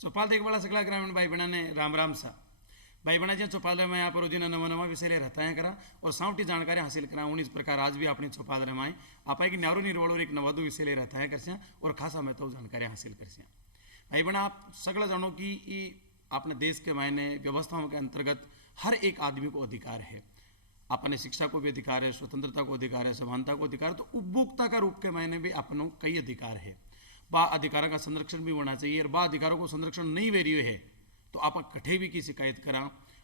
चौपाल देखभाल सगळ्या ग्रामीण भाई बहना ने राम राम सा भाई बहना जी चौपाल में यहाँ पर रोजाना नवा नवा विषय ले रहता है करा और सावटी जानकारी हासिल करा उन्हीं प्रकार आज भी अपनी चौपाल में आप एक न्यारो निर्वळ एक नवादू विषय ले रहता है करसे और खासा मैं तो जानकारी हासिल करसे भाई बहना आप सगळं जानो कि अपने देश के मायने व्यवस्थाओं के अंतर्गत हर एक आदमी को अधिकार है। अपने शिक्षा को भी अधिकार है, स्वतंत्रता को अधिकार है, समानता को अधिकार है, तो उपभोक्ता का रूप के मायने भी अपनों कई अधिकार है। बा अधिकारों का संरक्षण भी होना चाहिए और बा अधिकारों को संरक्षण नहीं वे रही है तो आप कठे भी की शिकायत करा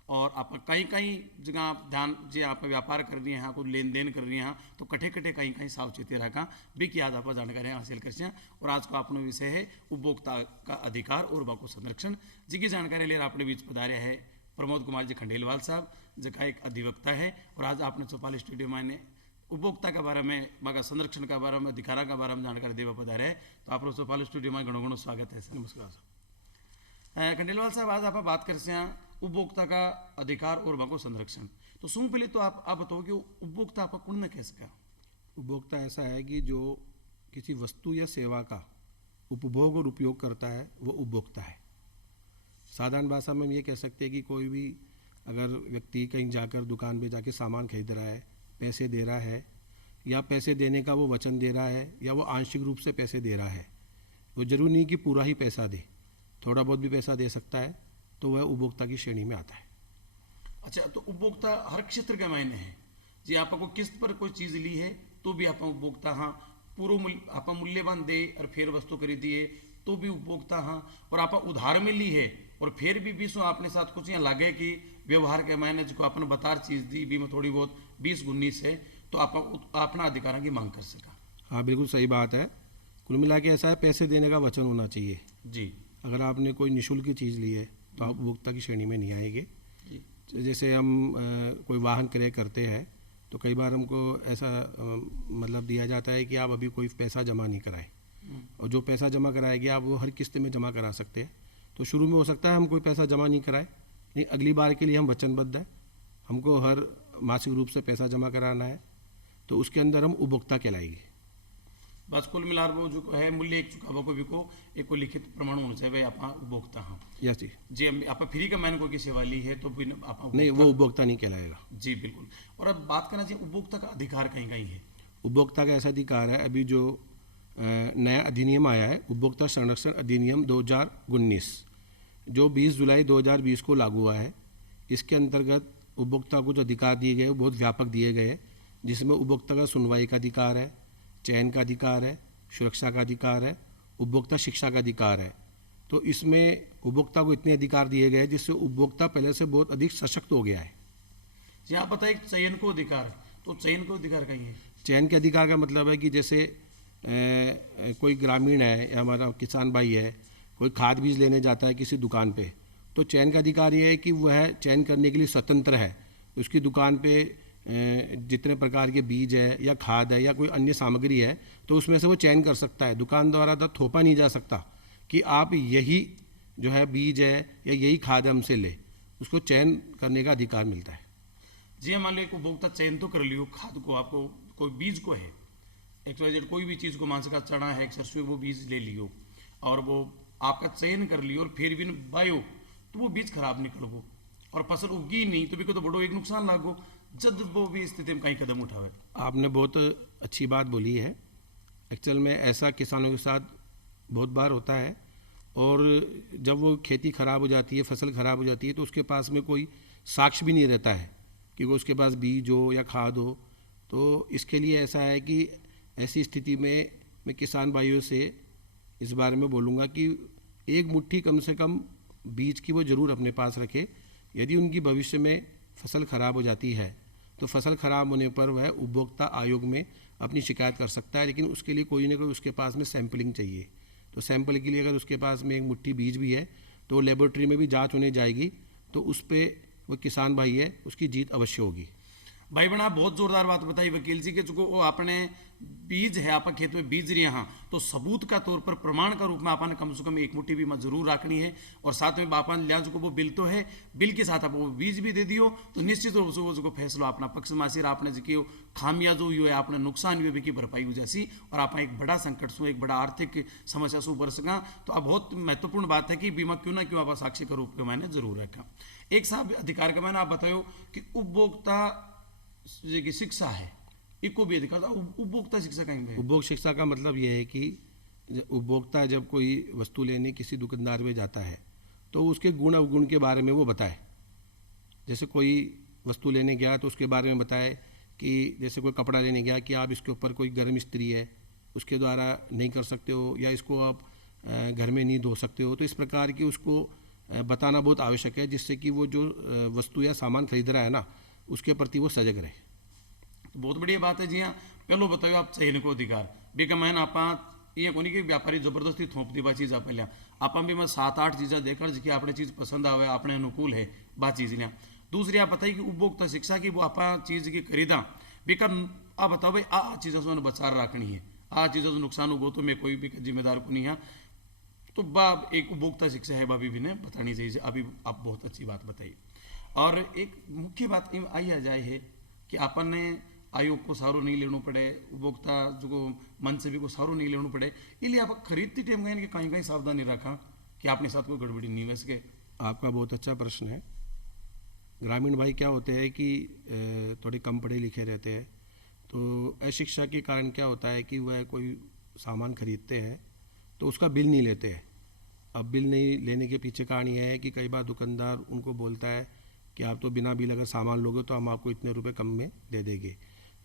और आप कहीं कहीं जगह ध्यान जी आप व्यापार कर रही हैं कोई लेन देन कर रही हैं तो कठे कठे कहीं कहीं सावचेती रखा भी की आज आप जानकारी हासिल कर और आज का अपना विषय है उपभोक्ता का अधिकार और बाको संरक्षण जिसकी जानकारी लेकर अपने बीच पधारे है प्रमोद कुमार जी खंडेलवाल साहब जिनका एक अधिवक्ता है और आज आपने चौपाल स्टूडियो में उपभोक्ता के बारे में मगर संरक्षण के बारे में अधिकारा के बारे में जानकारी देवा पधारे है तो आप चौपाल स्टूडियो में घणो घणो स्वागत है सर। नमस्कार सर। खंडेलवाल साहब आज आप बात करते हैं उपभोक्ता का अधिकार और बाको संरक्षण तो सुन पहले तो आप बताओ कि उपभोक्ता आप कौन न कह सका। उपभोक्ता ऐसा है कि जो किसी वस्तु या सेवा का उपभोग और उपयोग करता है वो उपभोक्ता है। साधारण भाषा में हम ये कह सकते हैं कि कोई भी अगर व्यक्ति कहीं जाकर दुकान पे जाके सामान खरीद रहा है, पैसे दे रहा है या पैसे देने का वो वचन दे रहा है या वो आंशिक रूप से पैसे दे रहा है, वो जरूरी नहीं कि पूरा ही पैसा दे, थोड़ा बहुत भी पैसा दे सकता है, तो वह उपभोक्ता की श्रेणी में आता है। अच्छा, तो उपभोक्ता हर क्षेत्र के मायने है जी आपको किस्त पर कोई चीज़ ली है तो भी आप उपभोक्ता हाँ, पूरा मूल्य आप मूल्यवान दे और फिर वस्तु खरीदिए तो भी उपभोक्ता हाँ, और आप उधार में ली है और फिर भी 20 अपने साथ कुछ यहाँ लागे कि व्यवहार के मायने जो आपने बतार चीज़ दी भी में थोड़ी बहुत 20-19 है तो आप अपना अधिकारों की मांग कर सका। हाँ बिल्कुल सही बात है। कुल मिला के ऐसा है, पैसे देने का वचन होना चाहिए जी। अगर आपने कोई निःशुल्क की चीज़ ली है तो आप उपभोक्ता की श्रेणी में नहीं आएंगे। जैसे हम कोई वाहन क्रय करते हैं तो कई बार हमको ऐसा मतलब दिया जाता है कि आप अभी कोई पैसा जमा नहीं कराए और जो पैसा जमा कराएंगे आप वो हर किस्त में जमा करा सकते हैं। तो शुरू में हो सकता है हम कोई पैसा जमा नहीं कराए, नहीं अगली बार के लिए हम वचनबद्ध है, हमको हर मासिक रूप से पैसा जमा कराना है, तो उसके अंदर हम उपभोक्ता कहलाएंगे। बस कुल मिलाकर वो जो है मूल्य एक चुकावा को भी को एक को लिखित प्रमाण होना चाहिए आप उपभोक्ता हाँ। यस जी। जी आप फ्री का मैंने कोई सेवा ली है तो भी आप नहीं, वो उपभोक्ता नहीं कहलाएगा। जी बिल्कुल। और अब बात करना चाहिए उपभोक्ता का अधिकार कहीं कहीं है। उपभोक्ता का ऐसा अधिकार है, अभी जो नया अधिनियम आया है उपभोक्ता संरक्षण अधिनियम 2019 जो 20 जुलाई 2020 को लागू हुआ है, इसके अंतर्गत उपभोक्ता को जो अधिकार दिए गए वो बहुत व्यापक दिए गए हैं, जिसमें उपभोक्ता का सुनवाई का अधिकार है, चयन का अधिकार है, सुरक्षा का अधिकार है, उपभोक्ता शिक्षा का अधिकार है। तो इसमें उपभोक्ता को इतने अधिकार दिए गए जिससे उपभोक्ता पहले से बहुत अधिक सशक्त हो गया है। जी आप बताइए चयन को अधिकार, तो चयन को अधिकार कहीं है। चयन के अधिकार का मतलब है कि जैसे कोई ग्रामीण है या हमारा किसान भाई है, कोई खाद बीज लेने जाता है किसी दुकान पे, तो चयन का अधिकार ये है कि वह चयन करने के लिए स्वतंत्र है। उसकी दुकान पे जितने प्रकार के बीज है या खाद है या कोई अन्य सामग्री है तो उसमें से वो चयन कर सकता है। दुकान द्वारा तो थोपा नहीं जा सकता कि आप यही जो है बीज है या यही खाद हमसे ले, उसको चयन करने का अधिकार मिलता है। जी मान लो एक उपभोक्ता चयन तो कर लियो खाद को, आपको कोई बीज को है एक कोई भी चीज़ को मांस का चना है एक सरसों वो बीज ले लियो और वो आपका चयन कर लियो और फिर भी बायो तो वो बीज खराब निकल गो और फसल उगी नहीं तो भी तो बड़ो एक नुकसान लागो जब वो भी स्थिति में कहीं कदम उठावे। आपने बहुत अच्छी बात बोली है। एक्चुअल में ऐसा किसानों के साथ बहुत बार होता है और जब वो खेती ख़राब हो जाती है, फसल ख़राब हो जाती है तो उसके पास में कोई साक्ष्य भी नहीं रहता है कि वो उसके पास बीज हो या खाद हो। तो इसके लिए ऐसा है कि ऐसी स्थिति में मैं किसान भाइयों से इस बारे में बोलूँगा कि एक मुट्ठी कम से कम बीज की वो ज़रूर अपने पास रखे। यदि उनकी भविष्य में फसल ख़राब हो जाती है तो फसल ख़राब होने पर वह उपभोक्ता आयोग में अपनी शिकायत कर सकता है, लेकिन उसके लिए कोई ना कोई उसके पास में सैंपलिंग चाहिए। तो सैंपल के लिए अगर उसके पास में एक मुट्ठी बीज भी है तो लेबोरेटरी में भी जांच होने जाएगी तो उस पर वो किसान भाई है उसकी जीत अवश्य होगी। भाई बना बहुत जोरदार बात बताई वकील जी के जो वो आपने बीज है आप खेत में बीज रहे हाँ तो सबूत का तौर पर प्रमाण का रूप में आपने कम से कम एक मुट्ठी भी मत जरूर रखनी है। और साथ में आपने लिया जो वो बिल तो है, बिल के साथ आप वो बीज भी दे दियो तो निश्चित रूप से वो जो फैसला अपना पक्ष में सिर आपने जो खामिया जो हुई है आपने नुकसान हुए की भरपाई हो जैसी और आप एक बड़ा संकट सु एक बड़ा आर्थिक समस्या सु उभर सका। तो अब बहुत महत्वपूर्ण बात है कि बीमा क्यों ना क्यों आप साक्षी का रूप में मैंने जरूर रखा। एक साहब अधिकार का मैंने आप बताओ कि उपभोक्ता की शिक्षा है इसको भी अधिकार उपभोक्ता शिक्षा कहीं है। उपभोक्ता शिक्षा का मतलब यह है कि उपभोक्ता जब कोई वस्तु लेने किसी दुकानदार में जाता है तो उसके गुण अवगुण के बारे में वो बताए। जैसे कोई वस्तु लेने गया तो उसके बारे में बताए कि जैसे कोई कपड़ा लेने गया कि आप इसके ऊपर कोई गर्म इस्त्री है उसके द्वारा नहीं कर सकते हो या इसको आप घर में नहीं धो सकते हो। तो इस प्रकार की उसको बताना बहुत आवश्यक है जिससे कि वो जो वस्तु या सामान खरीद रहा है ना उसके प्रति वो सजग रहे। तो बहुत बढ़िया बात है जी हाँ। पहलो बताओ आप चयन को अधिकार बेकमैन आप ये कोनी कि व्यापारी जबरदस्ती थोप दी बा चीज़ आप लिया आप भी मैं 7-8 चीज़ें देखकर जिसकी आपने चीज़ पसंद आवे अपने अनुकूल है बा चीज़ लिया। दूसरी आप बताइए कि उपभोक्ता शिक्षा की वो आप चीज़ की खरीदा बेकर आप बताओ भाई आ चीज़ों से मैंने बचा रखनी है आ चीज़ों से नुकसान हो तो मैं कोई भी जिम्मेदार को नहीं है। तो बा एक उपभोक्ता शिक्षा है भाभी भी ने बतानी चाहिए। अभी आप बहुत अच्छी बात बताई। और एक मुख्य बात आई आ जाए है कि अपन ने आयोग को सहारो नहीं लेना पड़े उपभोक्ता जो मन से भी को सहारो नहीं लेना पड़े इसलिए आप खरीदती टाइम गए कि कहीं कहीं सावधानी रखा कि अपने साथ कोई गड़बड़ी नहीं वैसे के। आपका बहुत अच्छा प्रश्न है। ग्रामीण भाई क्या होते हैं कि थोड़े कम पढ़े लिखे रहते हैं तो अशिक्षा के कारण क्या होता है कि वह कोई सामान खरीदते हैं तो उसका बिल नहीं लेते हैं। अब बिल नहीं लेने के पीछे कारण यह है कि कई बार दुकानदार उनको बोलता है कि आप तो बिना बिल अगर सामान लोगे तो हम आपको इतने रुपए कम में दे देंगे।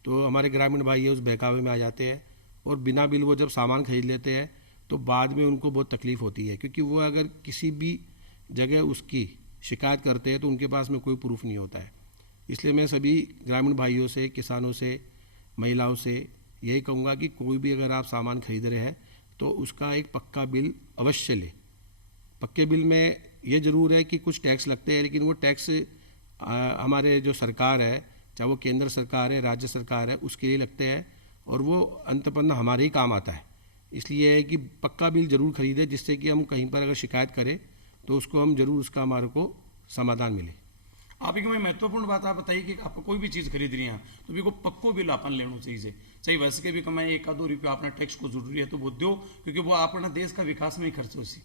तो हमारे ग्रामीण भाई है उस बहकावे में आ जाते हैं और बिना बिल वो जब सामान खरीद लेते हैं तो बाद में उनको बहुत तकलीफ़ होती है क्योंकि वो अगर किसी भी जगह उसकी शिकायत करते हैं तो उनके पास में कोई प्रूफ नहीं होता है। इसलिए मैं सभी ग्रामीण भाइयों से किसानों से महिलाओं से यही कहूँगा कि कोई भी अगर आप सामान खरीद रहे हैं तो उसका एक पक्का बिल अवश्य लें। पक्के बिल में ये ज़रूर है कि कुछ टैक्स लगते हैं लेकिन वो टैक्स हमारे जो सरकार है चाहे वो केंद्र सरकार है राज्य सरकार है उसके लिए लगते हैं और वो अंतपन्न हमारे ही काम आता है। इसलिए है कि पक्का बिल जरूर खरीदें जिससे कि हम कहीं पर अगर शिकायत करें तो उसको हम जरूर उसका हमारे को समाधान मिले। आप एक महत्वपूर्ण बात आप बताइए कि आप कोई भी चीज़ खरीद रही हैं तो भी को पक्को बिल अपन लेना चाहिए चाहे वैसे के भी कमाए 1-2 रुपये अपना टैक्स को जरूरी है तो वो दो क्योंकि वो अपना देश का विकास में ही खर्च हो सी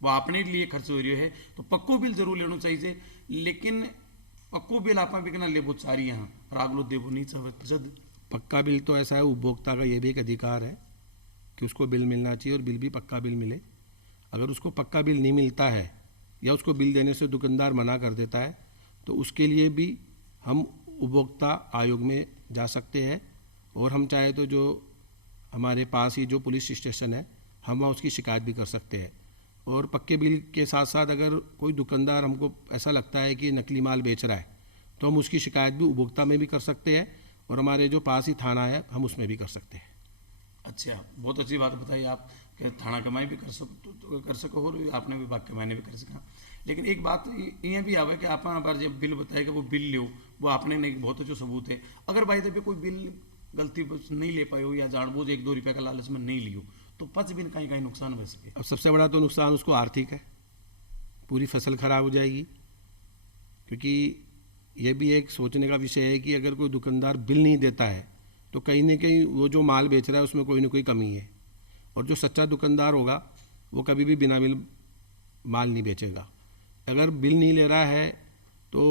वो अपने लिए खर्च हो रही है तो पक्को बिल जरूर लेना चाहिए। लेकिन पक्को बिल आप भी कहना लेबो चारी यहाँ रागलो देवो नहीं जद पक्का बिल तो ऐसा है उपभोक्ता का ये भी एक अधिकार है कि उसको बिल मिलना चाहिए और बिल भी पक्का बिल मिले। अगर उसको पक्का बिल नहीं मिलता है या उसको बिल देने से दुकानदार मना कर देता है तो उसके लिए भी हम उपभोक्ता आयोग में जा सकते हैं और हम चाहे तो जो हमारे पास ही जो पुलिस स्टेशन है हम वहाँ उसकी शिकायत भी कर सकते हैं। और पक्के बिल के साथ साथ अगर कोई दुकानदार हमको ऐसा लगता है कि नकली माल बेच रहा है तो हम उसकी शिकायत भी उपभोक्ता में भी कर सकते हैं और हमारे जो पास ही थाना है हम उसमें भी कर सकते हैं। अच्छा बहुत अच्छी बात बताई आप कि थाना कमाई भी कर सको और आपने विभाग कमाई भी कर सका। लेकिन एक बात ये भी आवे कि आप बार जब बिल बताएगा वो बिल लो वो आपने नहीं बहुत अच्छा सबूत है। अगर भाई तब कोई बिल गलती नहीं ले पाए हो या जानबूझ 1-2 रुपये का लालच में नहीं लियो तो 5 दिन कहीं कहीं नुकसान हो सके। अब सबसे बड़ा तो नुकसान उसको आर्थिक है, पूरी फसल खराब हो जाएगी। क्योंकि ये भी एक सोचने का विषय है कि अगर कोई दुकानदार बिल नहीं देता है तो कहीं ना कहीं वो जो माल बेच रहा है उसमें कोई ना कोई कमी है और जो सच्चा दुकानदार होगा वो कभी भी बिना बिल माल नहीं बेचेगा। अगर बिल नहीं ले रहा है तो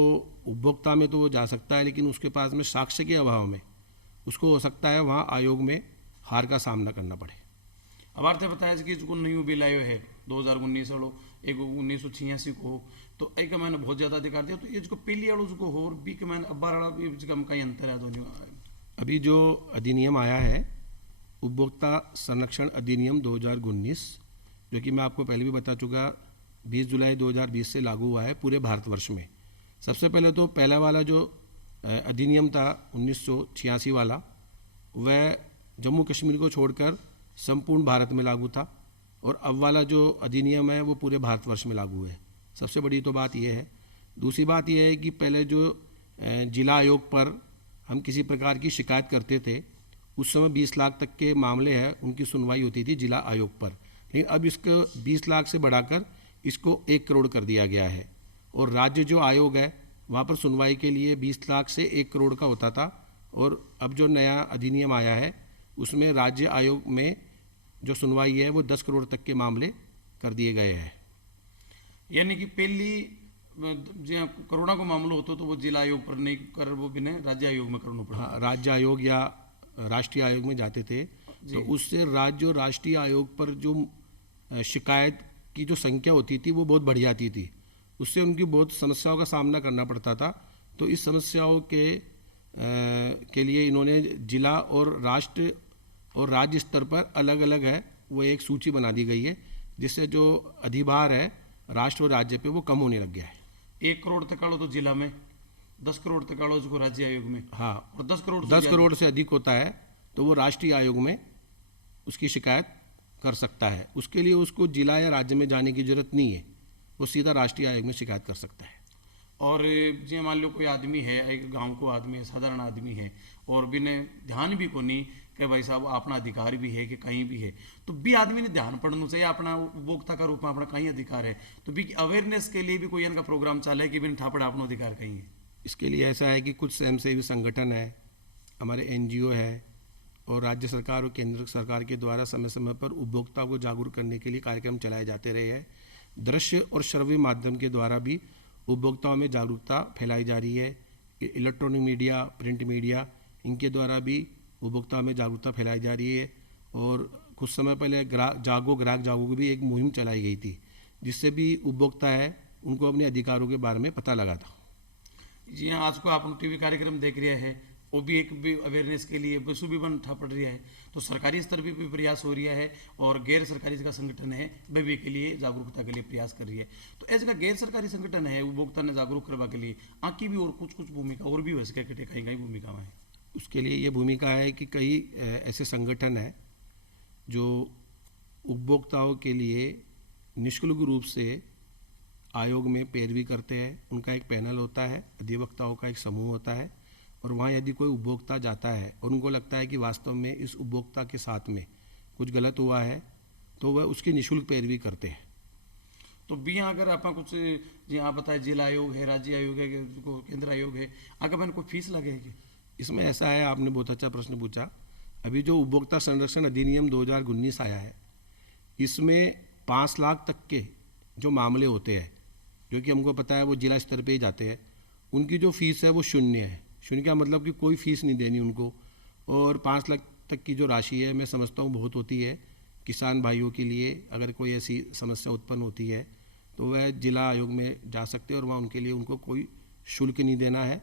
उपभोक्ता में तो वो जा सकता है लेकिन उसके पास में साक्ष्य के अभाव में उसको हो सकता है वहाँ आयोग में हार का सामना करना पड़े। अब आपने बताया कि जो नई बिल आयो है 2019 वालों एक 1986 को हो तो एक मैंने बहुत ज़्यादा अधिकार दिया तो ये जो पहली वालों जो हो भी कि मैंने अब 12 वाला कहीं अंतर है दोनों। अभी जो अधिनियम आया है उपभोक्ता संरक्षण अधिनियम 2019 जो कि मैं आपको पहले भी बता चुका 20 जुलाई 2020 से लागू हुआ है पूरे भारतवर्ष में। सबसे पहले तो पहला वाला जो अधिनियम था 1986 वाला वह जम्मू कश्मीर को छोड़कर संपूर्ण भारत में लागू था और अब वाला जो अधिनियम है वो पूरे भारतवर्ष में लागू है। सबसे बड़ी तो बात यह है। दूसरी बात यह है कि पहले जो जिला आयोग पर हम किसी प्रकार की शिकायत करते थे, उस समय 20 लाख तक के मामले हैं उनकी सुनवाई होती थी जिला आयोग पर, लेकिन अब इसको 20 लाख से बढ़ाकर इसको 1 करोड़ कर दिया गया है। और राज्य जो आयोग है वहाँ पर सुनवाई के लिए 20 लाख से 1 करोड़ का होता था, और अब जो नया अधिनियम आया है उसमें राज्य आयोग में जो सुनवाई है वो 10 करोड़ तक के मामले कर दिए गए हैं। यानी कि पहली જ્યાં કરોડા को मामलो होतो तो वो जिला आयोग पर नहीं कर वो भी नहीं राज्य आयोग में करना पड़ा। हाँ, राज्य आयोग या राष्ट्रीय आयोग में जाते थे तो उससे राज्य और राष्ट्रीय आयोग पर जो शिकायत की जो संख्या होती थी वो बहुत बढ़ जाती थी, उससे उनकी बहुत समस्याओं का सामना करना पड़ता था। तो इस समस्याओं के लिए इन्होंने जिला और राष्ट्र और राज्य स्तर पर अलग अलग है वो एक सूची बना दी गई है, जिससे जो अधिभार है राष्ट्र और राज्य पे वो कम होने लग गया है। 1 करोड़ तक आलो तो जिला में, 10 करोड़ तक आलो जो राज्य आयोग में, हाँ, और 10 करोड़ 10 करोड़ से अधिक होता है तो वो राष्ट्रीय आयोग में उसकी शिकायत कर सकता है। उसके लिए उसको जिला या राज्य में जाने की जरूरत नहीं है, वो सीधा राष्ट्रीय आयोग में शिकायत कर सकता है। और जी मान लो कोई आदमी है, एक गांव को आदमी है, साधारण आदमी है, और बिने ध्यान भी को नहीं कि भाई साहब अपना अधिकार भी है कि कहीं भी है, तो भी आदमी ने ध्यान पड़ना चाहिए अपना उपभोक्ता का रूप में अपना कहीं अधिकार है, तो भी अवेयरनेस के लिए भी कोई इनका प्रोग्राम चाले है कि बिन ठापड़ा अपना अधिकार कहीं है। इसके लिए ऐसा है कि कुछ स्वयंसेवी संगठन है, हमारे NGO है, और राज्य सरकार और केंद्र सरकार के द्वारा समय समय पर उपभोक्ता को जागरूक करने के लिए कार्यक्रम चलाए जाते रहे हैं। दृश्य और श्रव्य माध्यम के द्वारा भी उपभोक्ताओं में जागरूकता फैलाई जा रही है। इलेक्ट्रॉनिक मीडिया, प्रिंट मीडिया, इनके द्वारा भी उपभोक्ताओं में जागरूकता फैलाई जा रही है। और कुछ समय पहले ग्राहक जागो की भी एक मुहिम चलाई गई थी, जिससे भी उपभोक्ता है उनको अपने अधिकारों के बारे में पता लगा था। जी हाँ, आज को आप टीवी कार्यक्रम देख रहे हैं, वो भी एक भी अवेयरनेस के लिए बसु भी बन पड़ रही है, तो सरकारी स्तर पर भी प्रयास हो रहा है और गैर सरकारी का संगठन है वह भी के लिए जागरूकता के लिए प्रयास कर रही है। तो ऐसे का गैर सरकारी संगठन है उपभोक्ता ने जागरूक करने के लिए आकी भी और कुछ भूमिका और भी हो सके, कहीं कहीं भूमिका है। उसके लिए ये भूमिका है कि कई ऐसे संगठन हैं जो उपभोक्ताओं के लिए निःशुल्क रूप से आयोग में पैरवी करते हैं। उनका एक पैनल होता है, अधिवक्ताओं का एक समूह होता है, और वहाँ यदि कोई उपभोक्ता जाता है और उनको लगता है कि वास्तव में इस उपभोक्ता के साथ में कुछ गलत हुआ है तो वह उसकी निःशुल्क पैरवी करते हैं। तो भी अगर आप कुछ जी आप बताए जिला आयोग है, राज्य आयोग है, केंद्र आयोग है, अगर मैंने कोई फीस लगेगी इसमें? ऐसा है, आपने बहुत अच्छा प्रश्न पूछा। अभी जो उपभोक्ता संरक्षण अधिनियम 2019 आया है, इसमें 5 लाख तक के जो मामले होते हैं, जो कि हमको पता है वो जिला स्तर पे ही जाते हैं, उनकी जो फीस है वो शून्य है। शून्य का मतलब कि कोई फीस नहीं देनी उनको। और 5 लाख तक की जो राशि है मैं समझता हूँ बहुत होती है किसान भाइयों के लिए। अगर कोई ऐसी समस्या उत्पन्न होती है तो वह जिला आयोग में जा सकते हैं और वहाँ उनके लिए उनको कोई शुल्क नहीं देना है,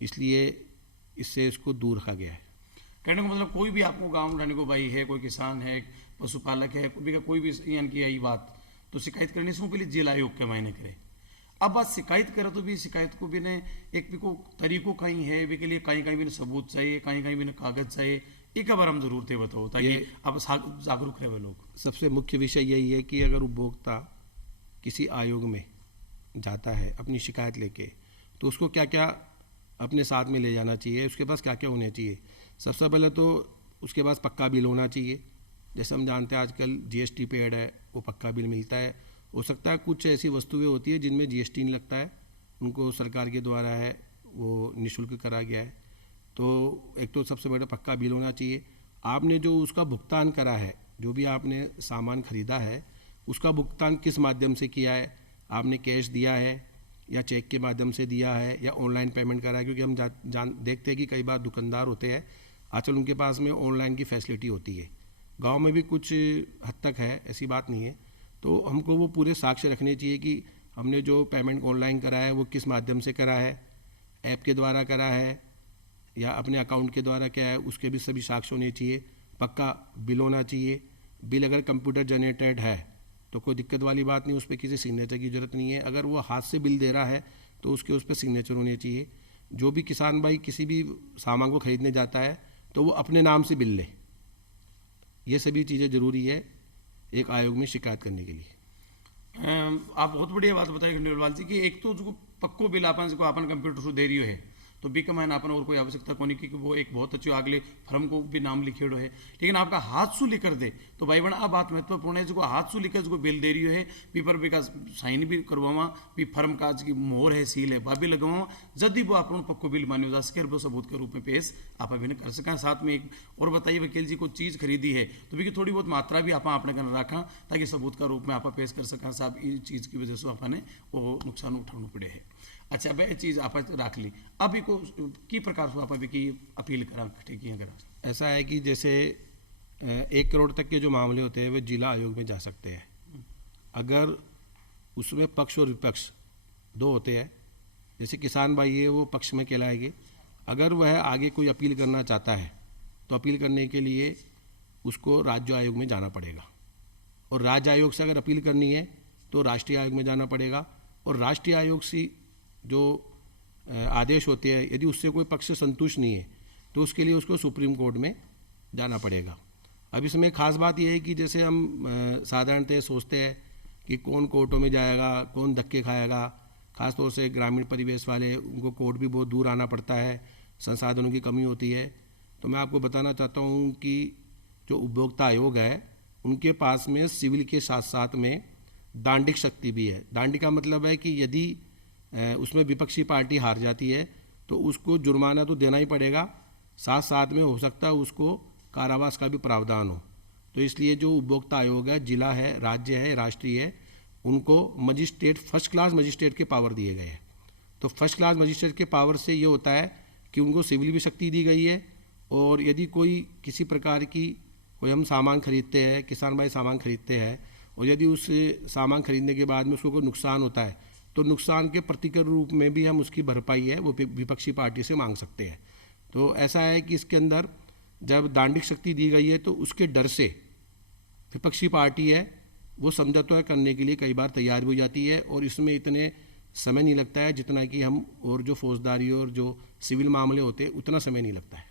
इसलिए इससे इसको दूर रखा गया है। कहने को मतलब कोई भी आपको गाँव रहने को भाई है, कोई किसान है, पशुपालक है, कोई भी यानी कि यही बात, तो शिकायत करने से पहले जिला आयोग के मायने करे। अब बात शिकायत करे तो भी शिकायत को भी ने एक भी को तरीकों कहीं है भी के लिए कहीं कहीं भी सबूत चाहिए, कहीं कहीं भी कागज चाहिए, एक बार हम जरूरत है बताओ ताकि अब जागरूक रहे लोग। सबसे मुख्य विषय यही है कि अगर उपभोक्ता किसी आयोग में जाता है अपनी शिकायत लेके, तो उसको क्या क्या अपने साथ में ले जाना चाहिए, उसके पास क्या क्या होना चाहिए। सबसे पहले तो उसके पास पक्का बिल होना चाहिए। जैसे हम जानते हैं आजकल GST पे ऐड है, वो पक्का बिल मिलता है। हो सकता है कुछ ऐसी वस्तुएं होती है जिनमें GST नहीं लगता है, उनको सरकार के द्वारा है वो निःशुल्क करा गया है। तो एक तो सबसे बड़ा पक्का बिल होना चाहिए। आपने जो उसका भुगतान करा है, जो भी आपने सामान खरीदा है, उसका भुगतान किस माध्यम से किया है, आपने कैश दिया है या चेक के माध्यम से दिया है या ऑनलाइन पेमेंट करा है। क्योंकि हम देखते हैं कि कई बार दुकानदार होते हैं आजकल उनके पास में ऑनलाइन की फैसिलिटी होती है। गांव में भी कुछ हद तक है, ऐसी बात नहीं है। तो हमको वो पूरे साक्ष्य रखने चाहिए कि हमने जो पेमेंट ऑनलाइन करा है वो किस माध्यम से करा है, ऐप के द्वारा करा है या अपने अकाउंट के द्वारा क्या है, उसके भी सभी साक्ष्य होने चाहिए। पक्का बिल होना चाहिए। बिल अगर कंप्यूटर जनरेटेड है तो कोई दिक्कत वाली बात नहीं, उस पर किसी सिग्नेचर की ज़रूरत नहीं है। अगर वो हाथ से बिल दे रहा है तो उसके उस पर सिग्नेचर होने चाहिए। जो भी किसान भाई किसी भी सामान को खरीदने जाता है तो वो अपने नाम से बिल ले। ये सभी चीज़ें ज़रूरी है एक आयोग में शिकायत करने के लिए। आप बहुत बढ़िया बात बताई खंडेलवाल जी कि एक तो जो पक्को बिल अपन कंप्यूटर से दे रही है तो बी का मैंने अपन और कोई आवश्यकता को नहीं की कि वो एक बहुत अच्छी अगले फर्म को भी नाम लिखेड़ो है, लेकिन आपका हाथ सु लिख कर दे तो भाई बहन अब बात महत्वपूर्ण है, जो हाथ सु लिखकर जो बिल दे रही है पेपर पे का साइन भी करवावा भी फर्म का की मोहर है सील है वह भी लगवावा, यदि वो अपन पक्को बिल मान्यो जा सके वो सबूत के रूप में पेश आप अभी कर सकें। साथ में एक और बताइए वकील जी को चीज़ खरीदी है तो भी थोड़ी बहुत मात्रा भी आप अपने घर रखा ताकि सबूत का रूप में आप पेश कर सकें साहब इस चीज़ की वजह से आपने वो नुकसान उठाना पड़े है। अच्छा वह चीज़ आप रख ली, अभी को की प्रकार से आप अभी की अपील करा ठीक करा। ऐसा है कि जैसे 1 करोड़ तक के जो मामले होते हैं वे जिला आयोग में जा सकते हैं। अगर उसमें पक्ष और विपक्ष दो होते हैं, जैसे किसान भाई है वो पक्ष में कहलाएंगे, अगर वह आगे कोई अपील करना चाहता है तो अपील करने के लिए उसको राज्य आयोग में जाना पड़ेगा, और राज्य आयोग से अगर अपील करनी है तो राष्ट्रीय आयोग में जाना पड़ेगा, और राष्ट्रीय आयोग से जो आदेश होते हैं यदि उससे कोई पक्ष संतुष्ट नहीं है तो उसके लिए उसको सुप्रीम कोर्ट में जाना पड़ेगा। अब इसमें खास बात यह है कि जैसे हम साधारणतः सोचते हैं कि कौन कोर्टों में जाएगा, कौन धक्के खाएगा, खासतौर से ग्रामीण परिवेश वाले, उनको कोर्ट भी बहुत दूर आना पड़ता है, संसाधनों की कमी होती है। तो मैं आपको बताना चाहता हूँ कि जो उपभोक्ता आयोग है उनके पास में सिविल के साथ साथ में दांडिक शक्ति भी है। दांडी का मतलब है कि यदि उसमें विपक्षी पार्टी हार जाती है तो उसको जुर्माना तो देना ही पड़ेगा, साथ साथ में हो सकता है उसको कारावास का भी प्रावधान हो। तो इसलिए जो उपभोक्ता आयोग है, जिला है, राज्य है, राष्ट्रीय है, उनको मजिस्ट्रेट, फर्स्ट क्लास मजिस्ट्रेट के पावर दिए गए हैं। तो फर्स्ट क्लास मजिस्ट्रेट के पावर से ये होता है कि उनको सिविल भी शक्ति दी गई है, और यदि कोई किसी प्रकार की कोई हम सामान खरीदते हैं, किसान भाई सामान खरीदते हैं, और यदि उस सामान खरीदने के बाद में उसको कोई नुकसान होता है तो नुकसान के प्रतिकर रूप में भी हम उसकी भरपाई है वो विपक्षी पार्टी से मांग सकते हैं। तो ऐसा है कि इसके अंदर जब दांडिक शक्ति दी गई है तो उसके डर से विपक्षी पार्टी है वो समझौता करने के लिए कई बार तैयार भी हो जाती है, और इसमें इतने समय नहीं लगता है जितना कि हम और जो फौजदारी और जो सिविल मामले होते हैं उतना समय नहीं लगता है।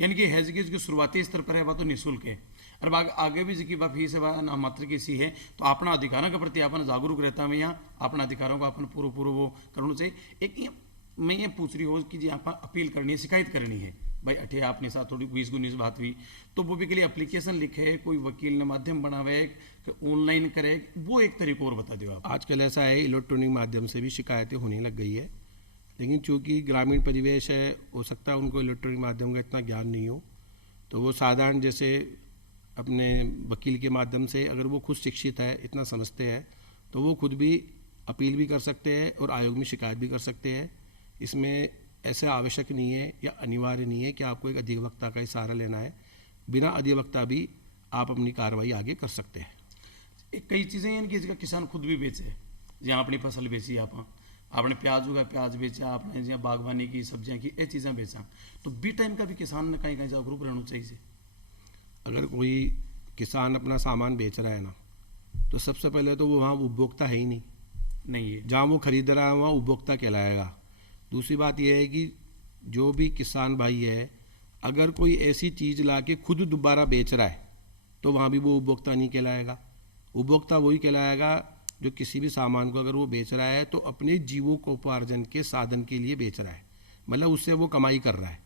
यानी कि हैज की शुरुआती स्तर पर है वह तो निःशुल्क है, और आगे भी जिसकी फीस है नाममात्र की सी है, तो अपना अधिकारों के प्रति अपन जागरूक रहता है, यहाँ अपना अधिकारों को अपन पूरा वो करना चाहिए। एक मैं ये पूछ रही हूँ कि जी आप अपील करनी है, शिकायत करनी है, भाई अठे आपने साथ थोड़ी 20-19 बात हुई तो वो भी के लिए एप्लीकेशन लिखे, कोई वकील ने माध्यम बनावे, ऑनलाइन करे, वो एक तरीका और बता दो आप। आजकल ऐसा है इलेक्ट्रॉनिक माध्यम से भी शिकायतें होने लग गई है, लेकिन चूंकि ग्रामीण परिवेश है, हो सकता है उनको इलेक्ट्रॉनिक माध्यम का इतना ज्ञान नहीं हो, तो वो साधारण जैसे अपने वकील के माध्यम से अगर वो खुद शिक्षित है, इतना समझते हैं, तो वो खुद भी अपील भी कर सकते हैं और आयोग में शिकायत भी कर सकते हैं। इसमें ऐसा आवश्यक नहीं है या अनिवार्य नहीं है कि आपको एक अधिवक्ता का ही सहारा लेना है, बिना अधिवक्ता भी आप अपनी कार्रवाई आगे कर सकते हैं। कई चीज़ें हैं कि इसका किसान खुद भी बेचे, जहाँ अपनी फसल बेची, आपने प्याज उगा प्याज बेचा, आपने जहाँ बागवानी की सब्जियाँ की ये चीज़ें बेचा, तो बी टाइम का भी किसान ने कहीं कहीं जागरूक रहना चाहिए। अगर कोई किसान अपना सामान बेच रहा है ना, तो सबसे पहले तो वो वहाँ उपभोक्ता है ही नहीं है, जहाँ वो खरीद रहा है वहाँ उपभोक्ता कहलाएगा। दूसरी बात यह है कि जो भी किसान भाई है अगर कोई ऐसी चीज़ ला के खुद दोबारा बेच रहा है तो वहाँ भी वो उपभोक्ता नहीं कहलाएगा। उपभोक्ता वही कहलाएगा जो किसी भी सामान को अगर वो बेच रहा है तो अपने जीवकोपार्जन के साधन के लिए बेच रहा है, मतलब उससे वो कमाई कर रहा है,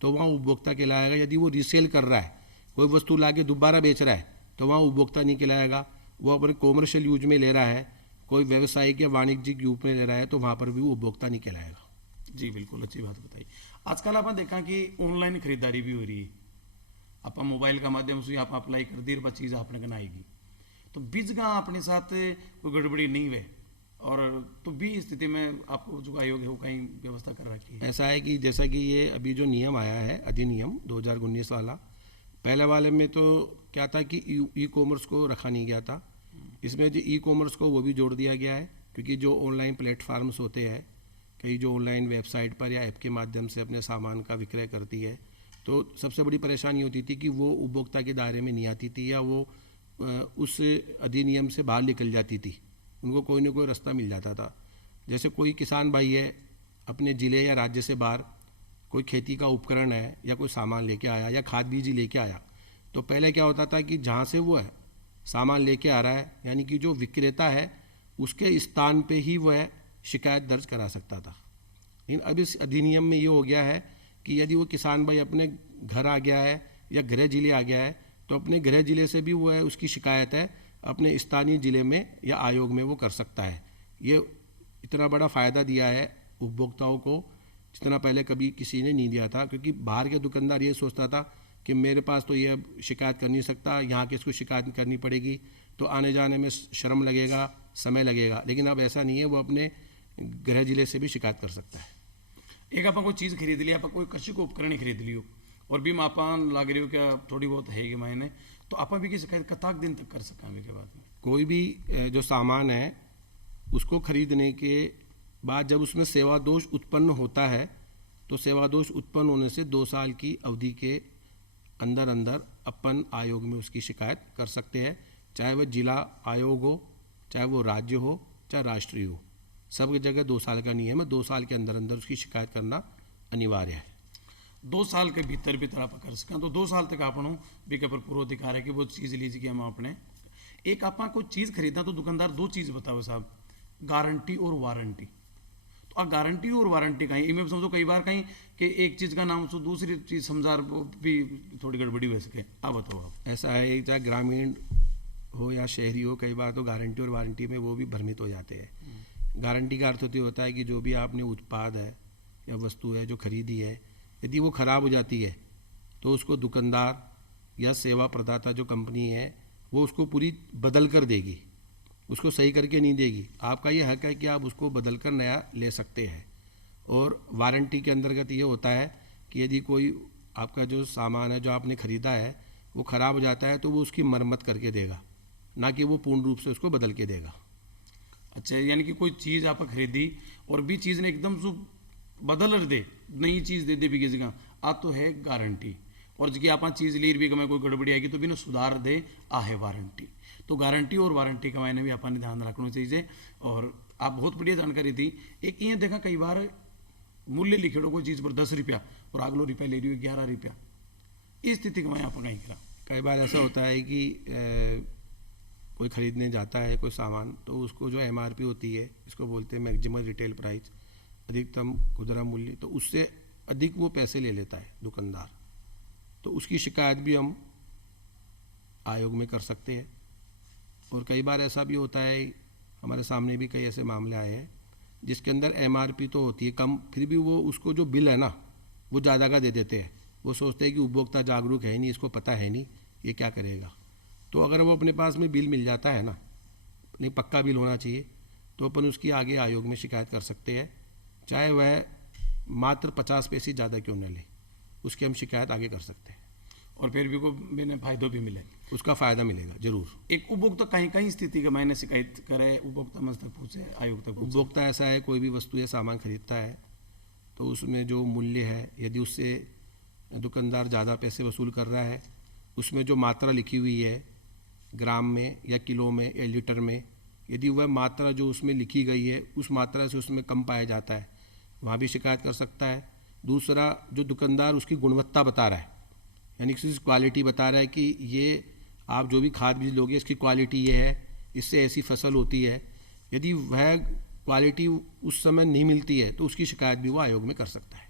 तो वहाँ उपभोक्ता कहलाएगा। यदि वो रीसेल कर रहा है, कोई वस्तु ला के दोबारा बेच रहा है, तो वहाँ उपभोक्ता नहीं कहलाएगा। वो अपने कॉमर्शियल यूज में ले रहा है, कोई व्यवसायिक या वाणिज्यिक यूज में ले रहा है, तो वहाँ पर भी वो उपभोक्ता नहीं कहलाएगा। जी बिल्कुल, अच्छी बात बताई। आजकल आपने देखा कि ऑनलाइन खरीदारी भी हो रही है, आप मोबाइल का माध्यम से आप अप्लाई कर दी और चीज़ आपने कना आएगी, तो बीच का अपने साथ कोई गड़बड़ी नहीं हुए, और तो भी स्थिति में आपको जो आयोग है वो कहीं व्यवस्था कर रखी है। ऐसा है कि जैसा कि ये अभी जो नियम आया है अधिनियम 2019 वाला, पहले वाले में तो क्या था कि ई कॉमर्स को रखा नहीं गया था, इसमें जो ई कॉमर्स को वो भी जोड़ दिया गया है, क्योंकि जो ऑनलाइन प्लेटफार्म्स होते हैं, कई जो ऑनलाइन वेबसाइट पर या ऐप के माध्यम से अपने सामान का विक्रय करती है, तो सबसे बड़ी परेशानी होती थी कि वो उपभोक्ता के दायरे में नहीं आती थी, या वो उस अधिनियम से बाहर निकल जाती थी, उनको कोई ना कोई रास्ता मिल जाता था। जैसे कोई किसान भाई है अपने ज़िले या राज्य से बाहर कोई खेती का उपकरण है या कोई सामान लेके आया या खाद बीज लेके आया, तो पहले क्या होता था कि जहाँ से वो है सामान लेके आ रहा है, यानी कि जो विक्रेता है उसके स्थान पे ही वह शिकायत दर्ज करा सकता था। लेकिन अब इस अधिनियम में ये हो गया है कि यदि वो किसान भाई अपने घर आ गया है या गृह जिले आ गया है तो अपने गृह जिले से भी वो है उसकी शिकायत है अपने स्थानीय जिले में या आयोग में वो कर सकता है। ये इतना बड़ा फ़ायदा दिया है उपभोक्ताओं को जितना पहले कभी किसी ने नहीं दिया था, क्योंकि बाहर के दुकानदार ये सोचता था कि मेरे पास तो ये शिकायत कर नहीं सकता, यहाँ के इसको शिकायत करनी पड़ेगी तो आने जाने में श्रम लगेगा, समय लगेगा। लेकिन अब ऐसा नहीं है, वो अपने गृह जिले से भी शिकायत कर सकता है। एक आप कोई चीज़ खरीद ली, आप कोई कृषि को उपकरण खरीद लियो और भी मापान लाग रही हो क्या थोड़ी बहुत है कि मैंने, तो आप भी की शिकायत कताक दिन तक कर सका के बाद में? कोई भी जो सामान है उसको खरीदने के बाद जब उसमें सेवा दोष उत्पन्न होता है तो सेवा दोष उत्पन्न होने से 2 साल की अवधि के अंदर अंदर अपन आयोग में उसकी शिकायत कर सकते हैं, चाहे वह जिला आयोग हो, चाहे वो राज्य हो, चाहे राष्ट्रीय हो। सब जगह 2 साल का नियम है, 2 साल के अंदर अंदर उसकी शिकायत करना अनिवार्य है। 2 साल के भीतर आप कर सकें तो 2 साल तक आपनो बिके पर पूरा अधिकार है कि वो चीज़ लीजिए कि हम अपने एक आप कोई चीज़ खरीदना तो दुकानदार 2 चीज़ बताओ साहब, गारंटी और वारंटी। तो गारंटी और वारंटी कहीं इनमें समझो कई बार कहीं कि एक चीज़ का नाम सो दूसरी चीज़ समझा भी थोड़ी गड़बड़ी हो सके, आप बताओ। आप ऐसा है, चाहे ग्रामीण हो या शहरी हो, कई बार तो गारंटी और वारंटी में वो भी भ्रमित हो जाते हैं। गारंटी का अर्थ होता है कि जो भी आपने उत्पाद है या वस्तु है जो खरीदी है, यदि वो ख़राब हो जाती है तो उसको दुकानदार या सेवा प्रदाता जो कंपनी है वो उसको पूरी बदल कर देगी, उसको सही करके नहीं देगी। आपका ये हक है कि आप उसको बदल कर नया ले सकते हैं। और वारंटी के अंतर्गत ये होता है कि यदि कोई आपका जो सामान है जो आपने ख़रीदा है वो ख़राब हो जाता है तो वो उसकी मरम्मत करके देगा, ना कि वो पूर्ण रूप से उसको बदल के देगा। अच्छा, यानी कि कोई चीज़ आप खरीदी और भी चीज़ ने एकदम से बदल दे, नई चीज़ दे भी किसी का आ तो है गारंटी, और जी आप चीज़ ली भी मैं कोई गड़बड़ी आएगी तो भी ना सुधार दे आ है वारंटी। तो गारंटी और वारंटी का मायने भी अपन ध्यान रखना चाहिए। और आप बहुत बढ़िया जानकारी दी। एक ये देखा कई बार मूल्य लिखे कोई चीज़ पर 10 रुपया और अगलो रुपया ले रही हो 11 रुपया, इस स्थिति का मैं आप कहीं करा। कई बार ऐसा होता है कि कोई खरीदने जाता है कोई सामान तो उसको जो MRP होती है, इसको बोलते हैं मैक्सिमम रिटेल प्राइस, अधिकतम खुदरा मूल्य, तो उससे अधिक वो पैसे ले लेता है दुकानदार। तो उसकी शिकायत भी हम आयोग में कर सकते हैं। और कई बार ऐसा भी होता है, हमारे सामने भी कई ऐसे मामले आए हैं जिसके अंदर MRP तो होती है कम, फिर भी वो उसको जो बिल है ना वो ज़्यादा का दे देते हैं। वो सोचते हैं कि उपभोक्ता जागरूक है नहीं, इसको पता है नहीं, ये क्या करेगा। तो अगर वो अपने पास में बिल मिल जाता है ना, नहीं पक्का बिल होना चाहिए, तो अपन उसकी आगे आयोग में शिकायत कर सकते हैं, चाहे वह मात्र 50 पैसे ज़्यादा क्यों न ले, उसकी हम शिकायत आगे कर सकते हैं। और फिर भी को मैंने फायदा भी मिले, उसका फ़ायदा मिलेगा जरूर। एक उपभोक्ता कहीं कहीं स्थिति का मैंने शिकायत करे, उपभोक्ता मज तक पूछे, आयोग तक पूछे। उपभोक्ता ऐसा है, कोई भी वस्तु या सामान खरीदता है तो उसमें जो मूल्य है, यदि उससे दुकानदार ज़्यादा पैसे वसूल कर रहा है, उसमें जो मात्रा लिखी हुई है ग्राम में या किलो में या लीटर में, यदि वह मात्रा जो उसमें लिखी गई है उस मात्रा से उसमें कम पाया जाता है, वहाँ भी शिकायत कर सकता है। दूसरा, जो दुकानदार उसकी गुणवत्ता बता रहा है, यानी कि क्वालिटी बता रहा है कि ये आप जो भी खाद बीज लोगे इसकी क्वालिटी ये है, इससे ऐसी फसल होती है, यदि वह क्वालिटी उस समय नहीं मिलती है तो उसकी शिकायत भी वो आयोग में कर सकता है।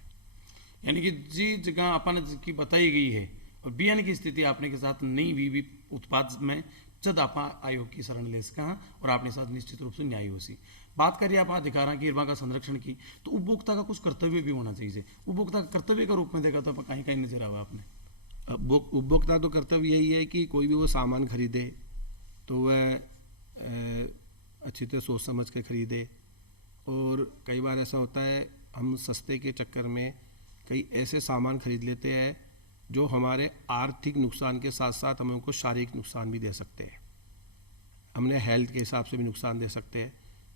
यानी कि जी जगह अपन की बताई गई है और बियान की स्थिति आपने के साथ नहीं भी उत्पाद में जब आप आयोग की शरण ले सका और आपने साथ निश्चित रूप से न्याय हो सी। बात करिए आप अधिकारों की का संरक्षण की, तो उपभोक्ता का कुछ कर्तव्य भी होना चाहिए। उपभोक्ता का कर्तव्य का रूप में देखा तो कहीं कहीं नजर आवा आपने। उपभोक्ता तो कर्तव्य यही है कि कोई भी वो सामान खरीदे तो वह अच्छी तरह सोच समझ के खरीदे। और कई बार ऐसा होता है हम सस्ते के चक्कर में कई ऐसे सामान खरीद लेते हैं जो हमारे आर्थिक नुकसान के साथ साथ हमें उनको शारीरिक नुकसान भी दे सकते हैं, हमने हेल्थ के हिसाब से भी नुकसान दे सकते हैं।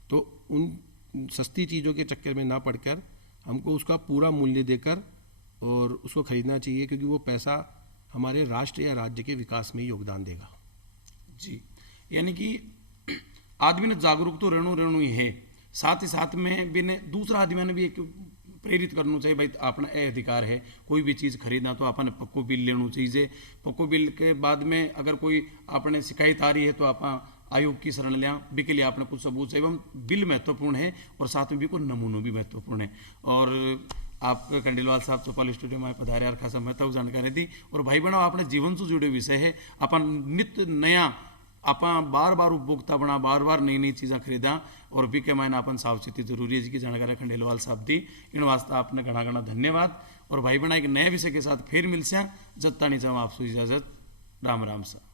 तो उन सस्ती चीज़ों के चक्कर में ना पड़कर हमको उसका पूरा मूल्य देकर और उसको खरीदना चाहिए, क्योंकि वो पैसा हमारे राष्ट्र या राज्य के विकास में योगदान देगा। जी, यानी कि आदमी ने जागरूक तो रेणु ही है, साथ ही साथ में भी ने दूसरा आदमी ने भी एक प्रेरित करना चाहिए, भाई अपना यह अधिकार है, कोई भी चीज़ खरीदना तो अपन पक्को बिल लेना चाहिए। पक्को बिल के बाद में अगर कोई अपने शिकायत आ रही है तो आप आयोग की शरण लिया बी के लिए आपने कुछ सबूत एवं बिल महत्वपूर्ण है और साथ में भी कुछ नमूनों भी महत्वपूर्ण है। और आप खंडेलवाल साहब चौपाल स्टूडियो में पधारे और खासा महत्व जानकारी दी। और भाई बहनों आपने जीवन से जुड़े विषय है, अपन नित्य नया आपा बार बार उपभोक्ता बना, बार बार नई नई चीज़ें खरीदा और भी के मायने अपन सावचेती जरूरी है जिसकी जानकारी खंडेलवाल साहब दी। इन वास्ते आपने घना घना धन्यवाद। और भाई बहना एक नए विषय के साथ फिर मिलसे जब तानी चाहूँ आपसे इजाज़त। राम राम सा।